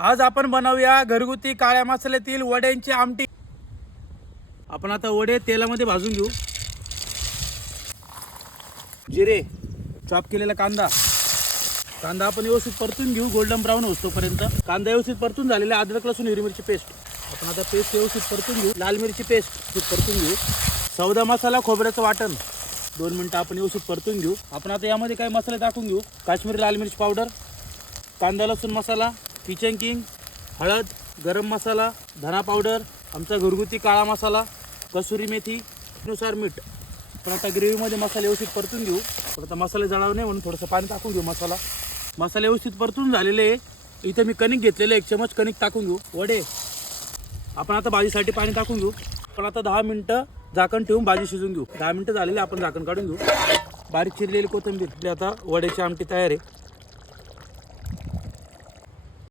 आज आपण बनवूया घरगुती काळ्या मसाल्यातील वड्यांची आमटी। आपण आता वडे तेलामध्ये भाजून घेऊ। जिरे, चॉप केलेला कांदा आपण व्यवस्थित परतून घेऊ गोल्डन ब्राऊन होतोपर्यंत। कांदा व्यवस्थित परतून झालेला, अद्रक लसूण हिरवी मिरची पेस्ट आपण आता पेस्ट व्यवस्थित परतून घेऊ। लाल मिरची पेस्ट परतून घेऊ। सौदा मसाला खोबऱ्याचं वाटण 2 मिनिटं आपण व्यवस्थित परतून घेऊ। आपण आता यामध्ये काही मसाले टाकून घेऊ। काश्मीरी लाल मिर्च पावडर, कांदा लसूण मसाला, किचन किंग, हळद, गरम मसाला, धना पावडर, आमचा घरगुती काळा मसाला, कसुरी मेथी, नुसार मीठ। पण आता ग्रेव्हीमध्ये मसाले व्यवस्थित परतून घेऊ। पण आता मसाले जळावू नये म्हणून थोडंसं पाणी टाकून घेऊ। मसाले व्यवस्थित परतून झालेले। इथे मी कणिक घेतलेले, 1 चमच कणिक टाकून घेऊ। वडे आपण आता भाजीसाठी पाणी टाकून घेऊ। पण आता 10 मिनिटं झाकण ठेवून भाजी शिजून घेऊ। 10 मिनिटं झालेले, आपण झाकण काढून घेऊ। बारीक चिरलेली कोथिंबीर, आता वड्याची आमटी तयार आहे।